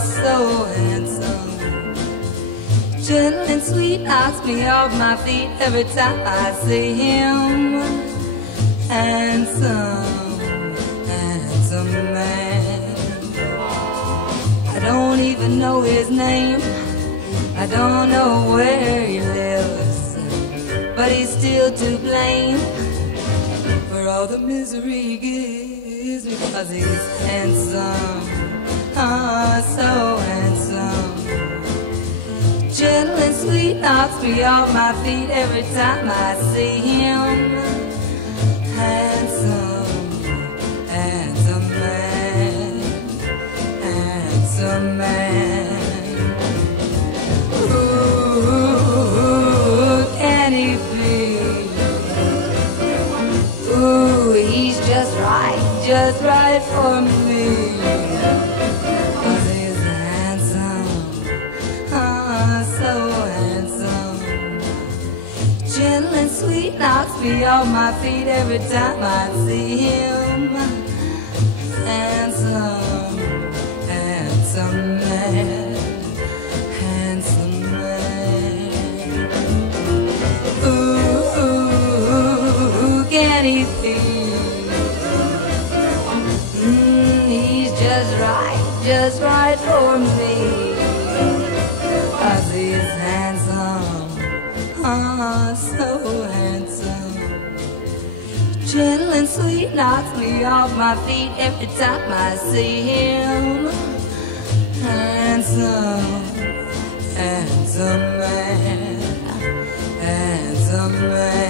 so handsome. Gentle and sweet, knocks me off my feet every time I see him. Handsome, handsome man. I don't even know his name, I don't know where he lives, but he's still to blame for all the misery he gives, because he's handsome, so handsome. Gentle and sweet, knocks me off my feet every time I see him. Handsome, handsome man, handsome man. Who can he be? Ooh, he's just right for me. 'Cause he's handsome, so handsome. Gentle and sweet, knocks me off my feet every time I see him. Handsome, handsome man, handsome man. Ooh, can he be? He's just right for me. 'Cause he's handsome, so handsome. Gentle and sweet, knocks me off my feet every time I see him. Handsome, handsome man, handsome man.